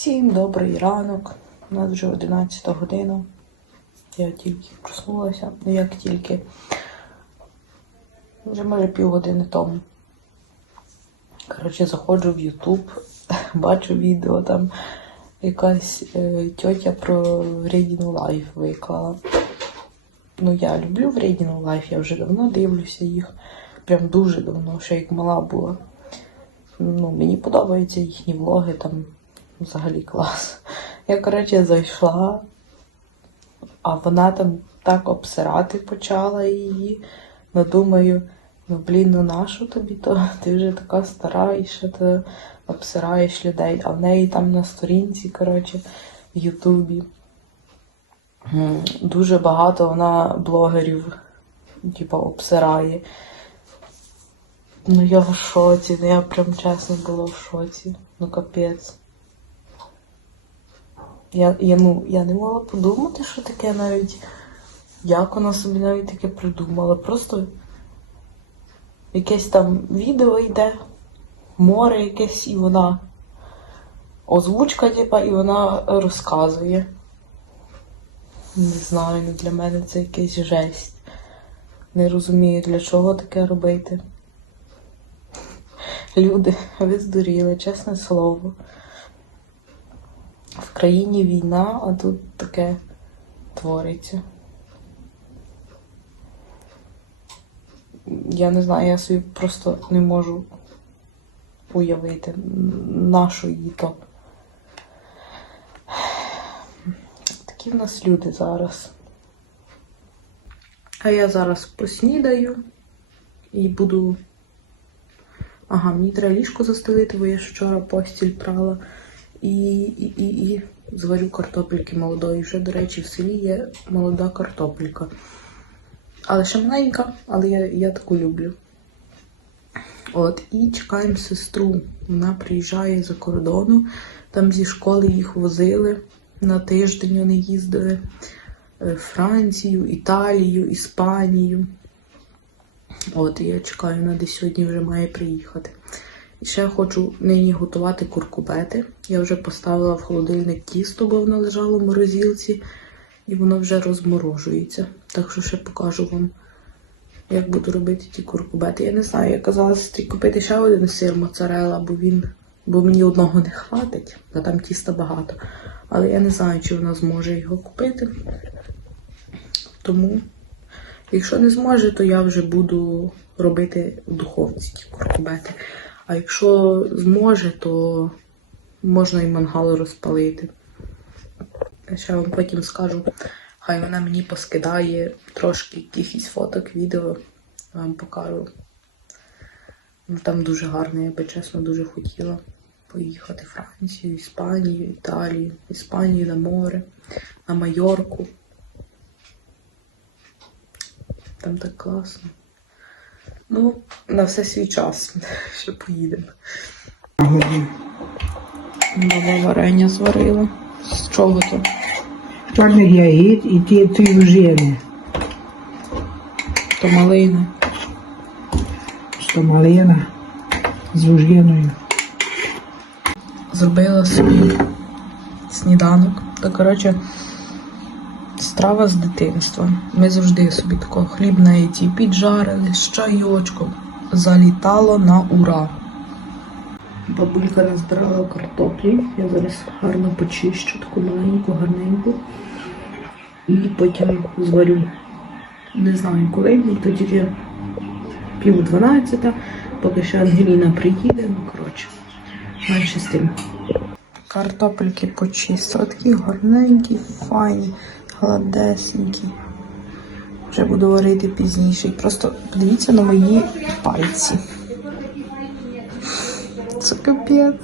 Всім добрий ранок. У нас вже 11 година. Я тільки проснулася, ну як тільки. Вже може півгодини тому. Коротше, заходжу в YouTube, бачу відео, там якась е, тьотя про Reading Life виклала. Ну, я люблю Reading Life, я вже давно дивлюся їх. Прям дуже давно, ще як мала була. Ну, мені подобаються їхні влоги, там взагалі клас. Я, коротше, зайшла, а вона там так обсирати почала її. Ну, думаю, ну блін, ну нащо тобі то? Ти вже така стара і ще ти обсираєш людей. А в неї там на сторінці, коротше, в Ютубі. Дуже багато вона блогерів, типу, обсирає. Ну я в шоці, ну я прям чесно була в шоці. Ну капець. Я, я, ну, я не могла подумати, що таке навіть. Як вона собі навіть таке придумала. Просто якесь там відео йде, море якесь, і вона озвучка, типа, і вона розказує. Не знаю, ну для мене це якась жесть. Не розумію, для чого таке робити. Люди, ви здуріли, чесне слово. В країні війна, а тут таке твориться. Я не знаю, я собі просто не можу уявити, нашу її то. Такі в нас люди зараз. А я зараз поснідаю і буду. Ага, мені треба ліжко застелити, бо я ж вчора постіль прала. І, і, і, і зварю картопельки молодої. Вже, до речі, в селі є молода картопелька. Але ще маленька, але я, я таку люблю. От, і чекаємо сестру. Вона приїжджає за кордону. Там зі школи їх возили. На тиждень вони їздили. Е, Францію, Італію, Іспанію. От, я чекаю, вона десь сьогодні вже має приїхати. Ще хочу нині готувати куркубети. Я вже поставила в холодильник тісто, бо воно лежало в морозилці, і воно вже розморожується. Так що ще покажу вам, як буду робити ті куркубети. Я не знаю, я казала сестрі купити ще один сир моцарелла, бо він, бо мені одного не хватить, а там тіста багато. Але я не знаю, чи вона зможе його купити. Тому, якщо не зможе, то я вже буду робити в духовці ті куркубети. А якщо зможе, то можна і мангал розпалити. Ще вам потім скажу, хай вона мені поскидає трошки якихось фоток, відео, вам покажу. Ну, там дуже гарно, я би чесно дуже хотіла поїхати в Францію, Іспанію, Італію, Іспанію на море, на Майорку. Там так класно. Ну, на все свій час, що поїдемо. Мама варення зварила. З чого то? чорних ягід і ті ті жирні, То малина. що малина з ужиною. Зробила собі сніданок. То, коротше, страва з дитинства. Ми завжди собі такого хліб на яйці піджарили з чайочком. Залітало на ура. Бабулька назбирала картоплі. Я зараз гарно почищу, таку маленьку, гарненьку. І потім зварю. Не знаю коли, то тільки пів дванадцята, поки ще Ангеліна приїде, ну коротше, менше з тим. Картопельки почистила, такі гарненькі, файні, гладесенькі. Вже буду варити пізніше. Просто подивіться на мої пальці. Це капець.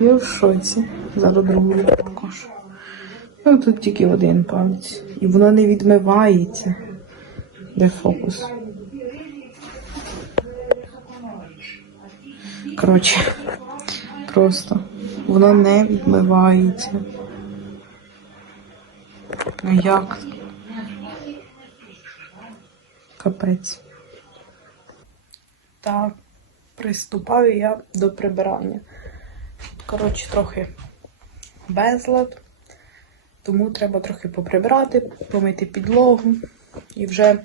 Я в шоці. Зараз другу також. Ну, тут тільки один палець. І воно не відмивається. Де фокус? Коротше, просто воно не відмивається. Ну як? Капець. Так, приступаю я до прибирання. Коротше, трохи безлад. Тому треба трохи поприбирати, помити підлогу. І вже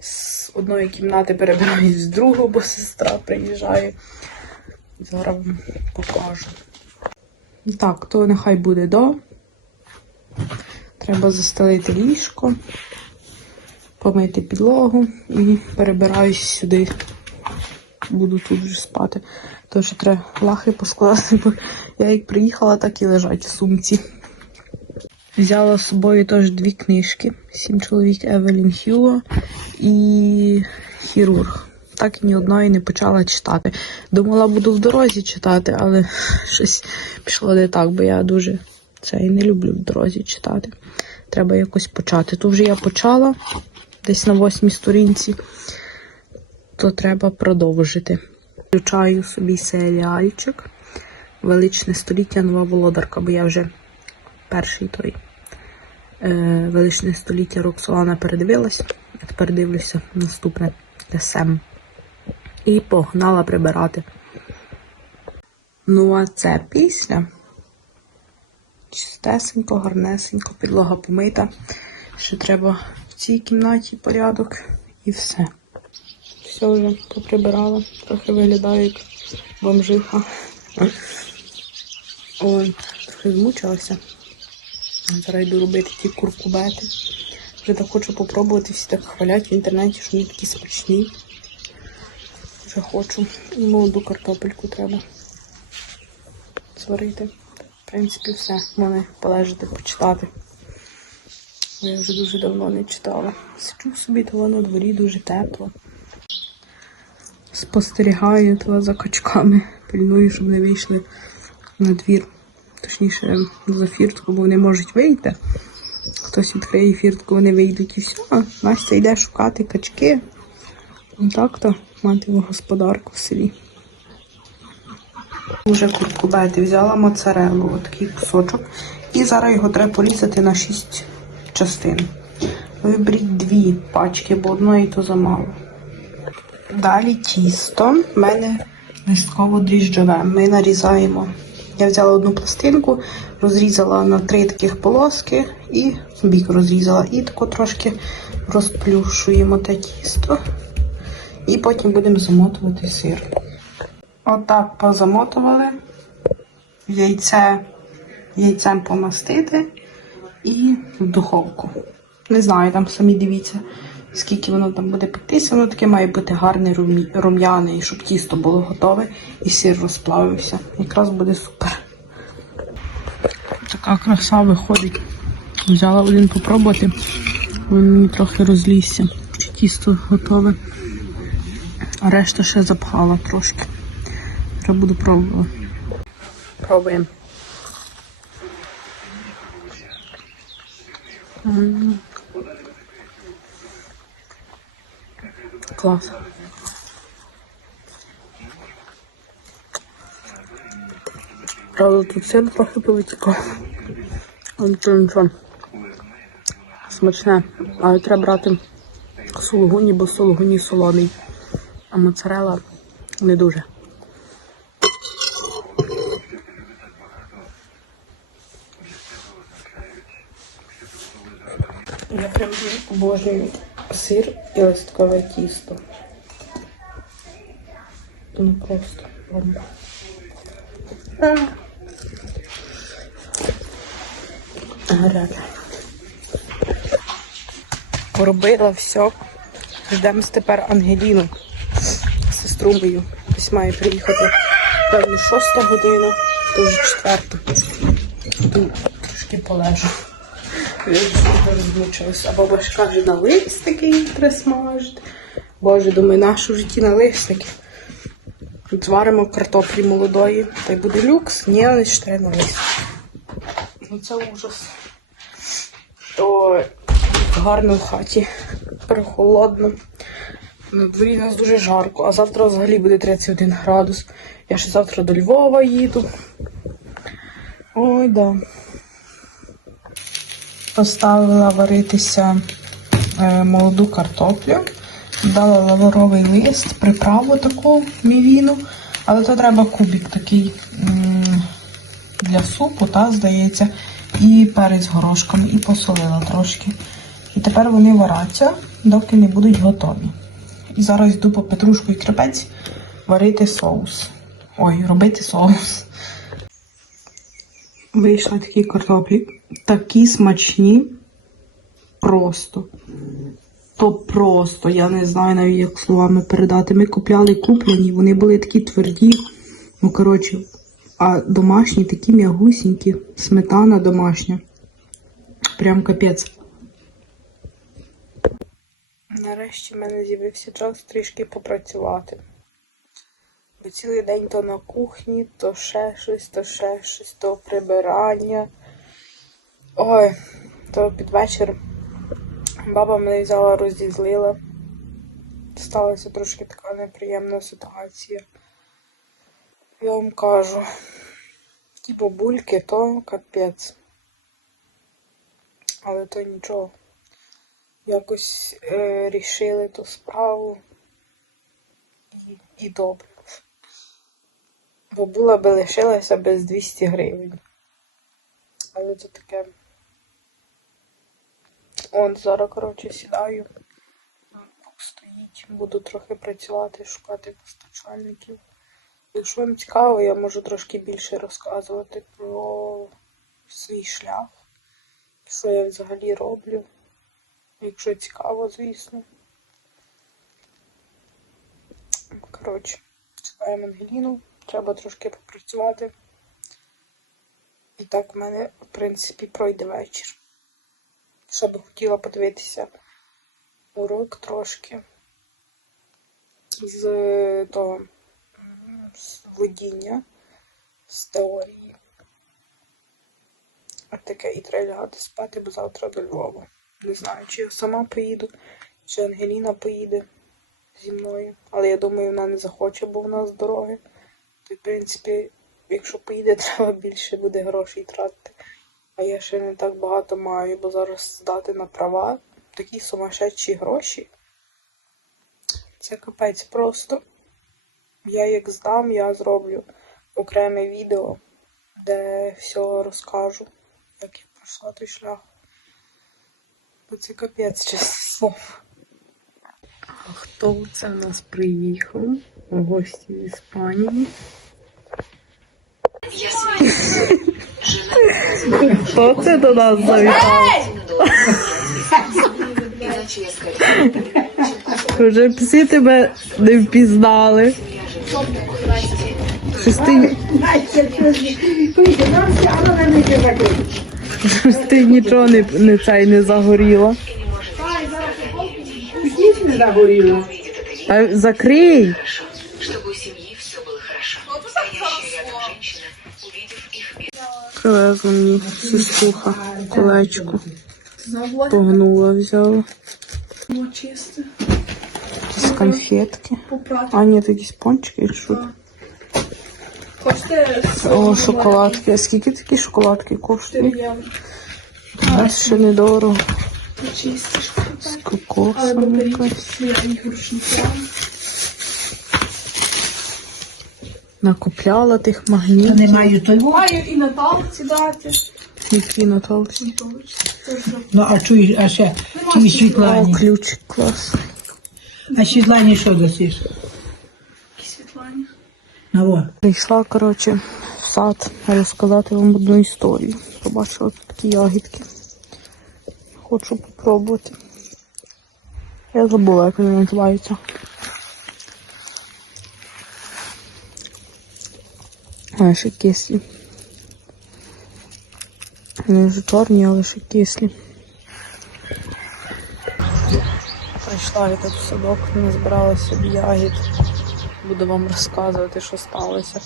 з одної кімнати перебираюсь в другу, бо сестра приїжджає. Зараз вам покажу. Так, то нехай буде до. Треба застелити ліжко, помити підлогу і перебираюсь сюди. Буду тут вже спати. Тож треба лахи поскладати, бо я як приїхала, так і лежать в сумці. Взяла з собою теж дві книжки: Сім чоловік Евелін Хьюго і Хірург. Так ні одної не почала читати. Думала, буду в дорозі читати, але щось пішло не так, бо я дуже це і не люблю в дорозі читати. Треба якось почати. То вже я почала десь на восьмій сторінці, то треба продовжити. Включаю собі серіальчик. Величне століття нова володарка, бо я вже перший той е, величне століття Роксолана передивилась. Я тепер дивлюся наступне СМ. І погнала прибирати. Ну, а це після. Чистесенько, гарнесенько, підлога помита. Ще треба в цій кімнаті порядок і все. Все вже поприбирала. Трохи виглядаю як бомжиха. Ой, трохи змучилася. Зараз йду робити ті куркубети. Вже так хочу попробувати, всі так хвалять в інтернеті, що вони такі смачні. Вже хочу. Молоду картопельку треба сварити. Принципі, все. Можна полежати, почитати. Бо я вже дуже давно не читала. Сиджу собі, то на дворі дуже тепло. Спостерігаю то за качками. Пильную, щоб не вийшли на двір. Точніше, за фіртку, бо вони можуть вийти. Хтось відкриє фіртку, вони вийдуть і все. Настя йде шукати качки. Так то мати господарку в селі. Уже куркубети взяла моцарелу, отакий кусочок. І зараз його треба порізати на 6 частин. Виберіть дві пачки, бо одної то замало. Далі тісто. В мене листково дріжджове. Ми нарізаємо. Я взяла одну пластинку, розрізала на три таких полоски і бік розрізала. І тако трошки розплюшуємо те тісто. І потім будемо замотувати сир. Отак позамотували. Яйце яйцем помастити і в духовку. Не знаю, там самі дивіться, скільки воно там буде пектися. Воно таке має бути гарне рум'яне, і щоб тісто було готове і сир розплавився. Якраз буде супер. Така краса виходить. Взяла один попробувати. Він трохи розлізся. Чи тісто готове. А решта ще запхала трошки. Треба буду пробувати. Пробуємо. Клас. Правда, тут сир трохи повитікав. Але нічого. Смачне. Але треба брати сулугуні, бо сулугуні солоний. А моцарела не дуже. Я прям дуже обожнюю сир і листкове тісто. Ну просто бомба. Гаряче. Поробила все. Ждемо тепер Ангеліну, сестру мою. Десь має приїхати певно шоста година, то вже четверта. Трошки полежу. Розмучилась. А баба ж каже, на листики треба смажити. Боже, думаю, наш у житті на листики. Зваримо картоплі молодої. Та й буде люкс. Ні, ще треба на листики. Ну це ужас. То гарно в хаті. Прохолодно. На дворі нас дуже жарко, а завтра взагалі буде 31 градус. Я ще завтра до Львова їду. Ой, да. Поставила варитися е, молоду картоплю, дала лавровий лист, приправу таку мівіну, але то треба кубик такий для супу, та, здається, і перець горошком, і посолила трошки. І тепер вони варяться, доки не будуть готові. І зараз йду по петрушку і крепець варити соус. Ой, робити соус. Вийшли такі картоплі. Такі смачні. Просто. То просто, я не знаю навіть, як словами передати. Ми купляли куплені, вони були такі тверді. Ну, коротше, а домашні такі м'ягусінькі. Сметана домашня. Прям капець. Нарешті в мене з'явився час трішки попрацювати. Бо цілий день то на кухні, то ще щось, то ще щось, то прибирання. Ой, то під вечір баба мене взяла, роздізлила. Сталася трошки така неприємна ситуація. Я вам кажу, ті бабульки, то капець. Але то нічого. Якось е, рішили ту справу і, і добре. Бо була би лишилася без 200 гривень. Але це таке. От зараз, коротше, сідаю. Ноутбук стоїть. Буду трохи працювати, шукати постачальників. Якщо вам цікаво, я можу трошки більше розказувати про свій шлях, що я взагалі роблю. Якщо цікаво, звісно. Коротше, чекаємо Ангеліну. Треба трошки попрацювати. І так в мене, в принципі, пройде вечір. Ще би хотіла подивитися урок трошки з того з водіння, з теорії. А таке і треба лягати спати, бо завтра до Львова. Не знаю, чи я сама поїду, чи Ангеліна поїде зі мною. Але я думаю, вона не захоче, бо вона з дороги. То, в принципі, якщо поїде, треба більше буде грошей тратити. А я ще не так багато маю, бо зараз здати на права такі сумасшедші гроші. Це капець просто. Я як здам, я зроблю окреме відео, де все розкажу, як я пройшла той шлях. Бо це капець чесне. А хто це в нас приїхав? Гості з Іспанії. Хто це до нас завітав? Вже всі тебе не впізнали. Щось ти, щось ти нічого не, не цей не загоріла. Не загоріло. Та закрий. Без Привезла мені сестуха колечко. Погнула взяла. Якісь конфетки. А, ні, якісь пончики, чи що? О, шоколадки. А скільки такі шоколадки коштують? Нас ще недорого. З кокосом якась. Накупляла тих Та не магнітів. маю того. Маю і на палці дати. Які на толці. Ну, а чуєш, а ще ті О, Світлані. ключик клас. А Світлані що досиш? Які Світлані. Ну, во. Прийшла, коротше, в сад розказати вам одну історію. Побачила тут такі ягідки. Хочу попробувати. Я забула, як вони називаються. А, кислі. Вони вже чорні, але ще кислі. Прийшла я тут в садок, не збирала собі ягід. Буду вам розказувати, що сталося.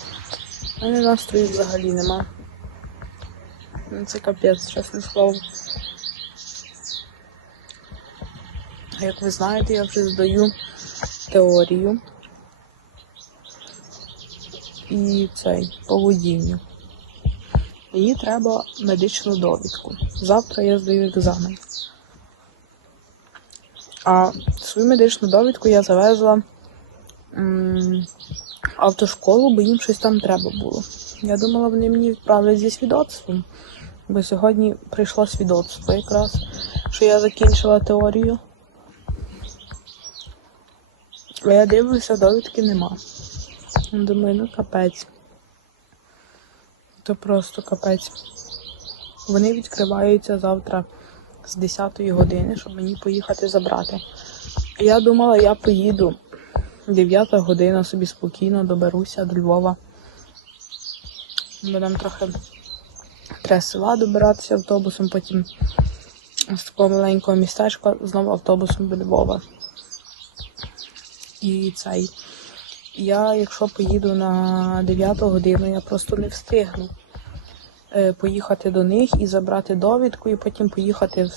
У мене настрою взагалі нема. Ну, Це капець, чесне слово. Як ви знаєте, я вже здаю теорію і цей по водінню. Їй треба медичну довідку. Завтра я здаю екзамен. А свою медичну довідку я завезла м, автошколу, бо їм щось там треба було. Я думала, вони мені відправлять зі свідоцтвом. Бо сьогодні прийшло свідоцтво якраз, що я закінчила теорію. А я дивлюся, довідки нема. Думаю, ну капець. То просто капець. Вони відкриваються завтра з 10 години, щоб мені поїхати забрати. Я думала, я поїду 9 година собі спокійно доберуся до Львова. Будемо трохи треба села добиратися автобусом, потім з такого маленького містечка знову автобусом до Львова. І цей. Я, якщо поїду на 9 годину, я просто не встигну е, поїхати до них і забрати довідку, і потім поїхати в,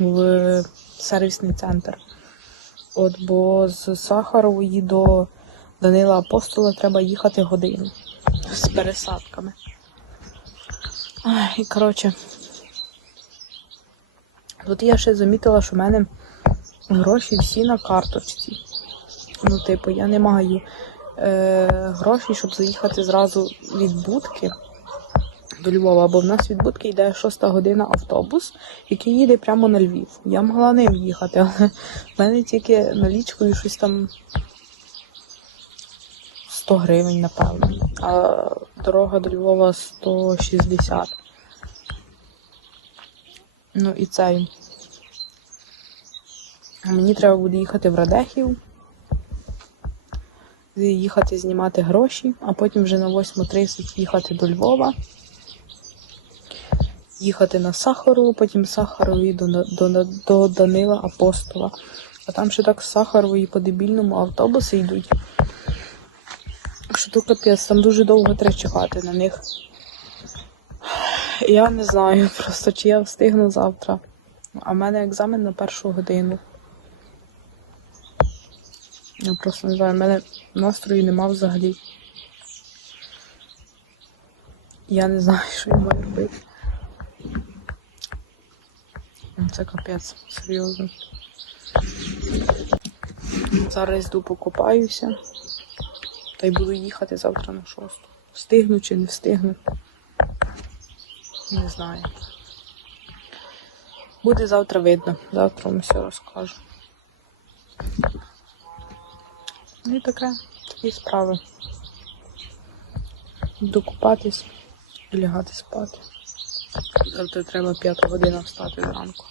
в сервісний центр. От, бо з Сахарової до Данила Апостола треба їхати годину з пересадками. І коротше, тут я ще замітила, що в мене гроші всі на карточці. Ну, типу, я не маю е, грошей, щоб заїхати зразу від будки до Львова, бо в нас від будки йде 6 година автобус, який їде прямо на Львів. Я могла ним їхати, але в мене тільки налічкою щось там 100 гривень, напевно. А дорога до Львова 160. Ну і цей. Мені треба буде їхати в Радехів, їхати знімати гроші, а потім вже на 8.30 їхати до Львова, їхати на Сахарову, потім з Сахарової до, до, до Данила Апостола. А там ще так з Сахарової по дебільному автобуси йдуть. Що то капець, там дуже довго треба чекати на них. Я не знаю просто, чи я встигну завтра. А в мене екзамен на першу годину. Я просто не знаю, в мене настрою нема взагалі. Я не знаю, що я маю робити. Це капець, серйозно. Зараз йду покупаюся. Та й буду їхати завтра на шосту. Встигну чи не встигну. Не знаю. Буде завтра видно. Завтра вам все розкажу. Ну і таке, такі справи. Докупатись купатись і лягати спати. Завтра треба 5 година встати зранку.